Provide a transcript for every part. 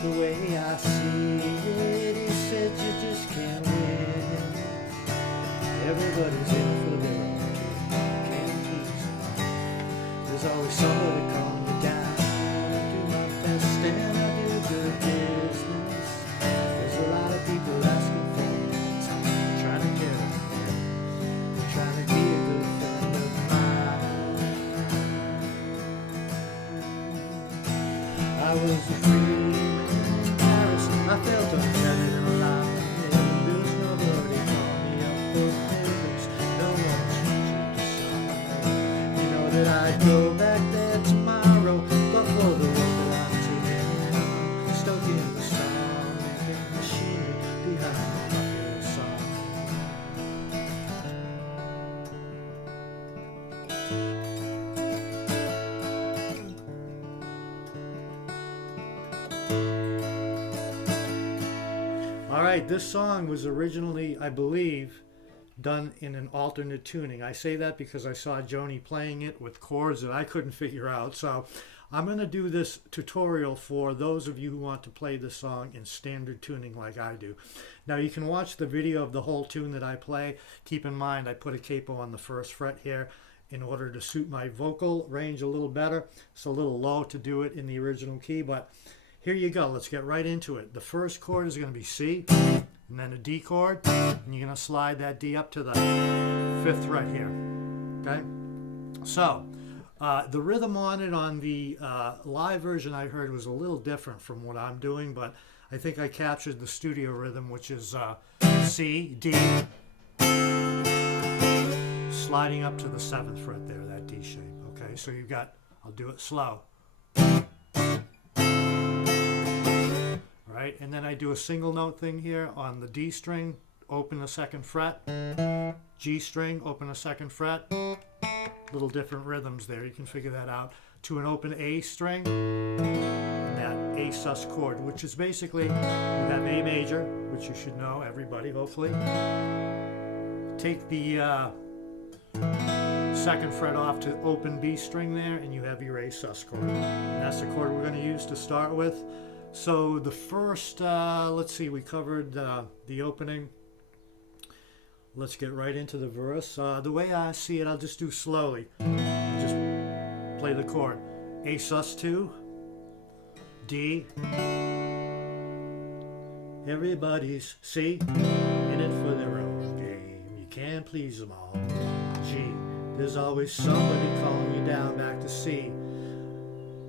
The way I see it, he said you just can't win. Everybody's in for their own game, can't please them all. There's always somebody calling you down. I do my best and I do good business. There's a lot of people asking for my time, trying to get it. They're trying to be a good friend of mine. I was a free man in Paris. I felt untethered and alive. There's nobody called me up for favors. No one treated to shine. You know that I'd go back there tomorrow, but for the work that I'm taking, stoking the star, making machinery behind the popular song. All right, this song was originally, I believe, done in an alternate tuning. I say that because I saw Joni playing it with chords that I couldn't figure out. So I'm going to do this tutorial for those of you who want to play this song in standard tuning like I do. Now you can watch the video of the whole tune that I play. Keep in mind I put a capo on the first fret here in order to suit my vocal range a little better. It's a little low to do it in the original key, but here you go. Let's get right into it. The first chord is going to be C, and then a D chord, and you're going to slide that D up to the 5th fret here. Okay? So, the rhythm on it on the live version I heard was a little different from what I'm doing, but I think I captured the studio rhythm, which is C, D, sliding up to the 7th fret there, that D shape. Okay? So you've got, I'll do it slow. Right, and then I do a single note thing here on the D string, open the 2nd fret, G string, open the 2nd fret, little different rhythms there, you can figure that out, to an open A string, and that A sus chord, which is basically, you have A major, which you should know, everybody, hopefully, take the 2nd fret off to open B string there, and you have your A sus chord, and that's the chord we're going to use to start with. So the first, let's see, we covered the opening. Let's get right into the verse. The way I see it, I'll just do slowly. Just play the chord. A sus 2, D. Everybody's, C, in it for their own game. You can't please them all. G. There's always somebody calling you down, back to C.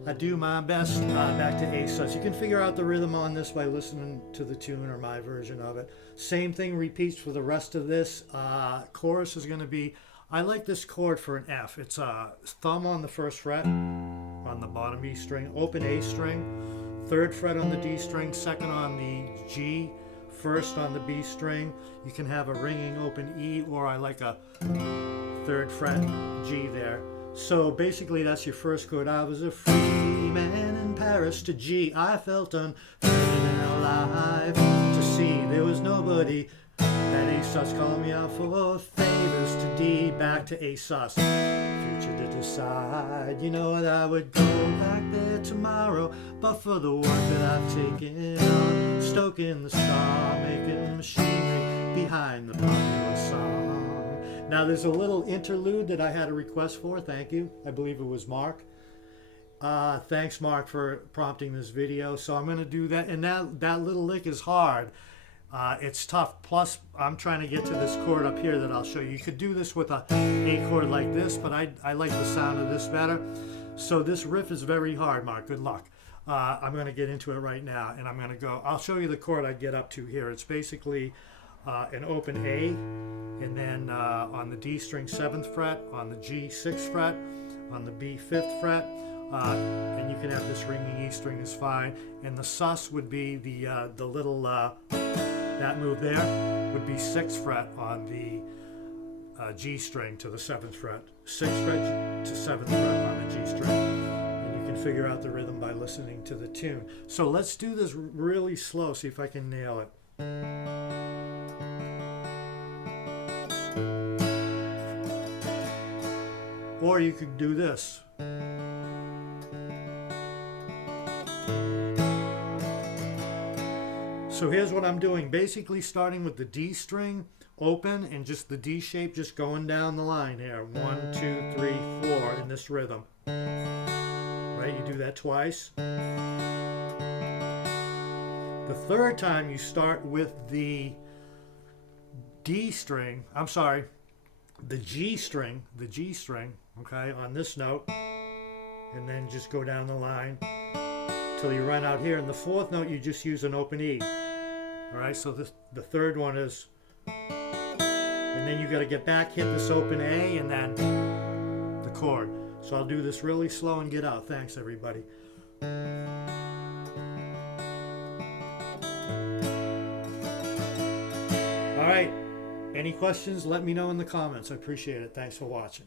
I do my best, back to A sus. You can figure out the rhythm on this by listening to the tune or my version of it. Same thing repeats for the rest of this. Chorus is going to be, I like this chord for an F. It's thumb on the 1st fret on the bottom E string, open A string, 3rd fret on the D string, 2nd on the G, 1st on the B string. You can have a ringing open E, or I like a 3rd fret G there. So basically that's your first chord. I was a free man in Paris, to G. I felt unfurled and alive, to C. There was nobody at A sus calling me out for favors, to D. Back to A sus. Future to decide. You know that I would go back there tomorrow, but for the work that I've taken on, stoking the star, making machinery behind the popular song. Now there's a little interlude that I had a request for. Thank you. I believe it was Mark. Thanks, Mark, for prompting this video. So I'm going to do that. And that little lick is hard. It's tough. Plus, I'm trying to get to this chord up here that I'll show you. You could do this with a A chord like this, but I like the sound of this better. So this riff is very hard, Mark. Good luck. I'm going to get into it right now. And I'm going to go. I'll show you the chord I get up to here. It's basically an open A, and then on the D string 7th fret, on the G 6th fret, on the B 5th fret, and you can have this ringing E string is fine. And the sus would be the little that move there would be 6th fret on the G string to the 7th fret, 6th fret to 7th fret on the G string. And you can figure out the rhythm by listening to the tune. So let's do this really slow, see if I can nail it. Or you could do this. So here's what I'm doing. Basically starting with the D string open and just the D shape, just going down the line here. 1, 2, 3, 4 in this rhythm. Right? You do that twice. The third time you start with the D string, I'm sorry, the G string, okay, on this note, and then just go down the line till you run out here. And the fourth note, you just use an open E. All right, so the third one is, and then you got to get back, hit this open A, and then the chord. So I'll do this really slow and get out. Thanks, everybody. All right, any questions, let me know in the comments. I appreciate it. Thanks for watching.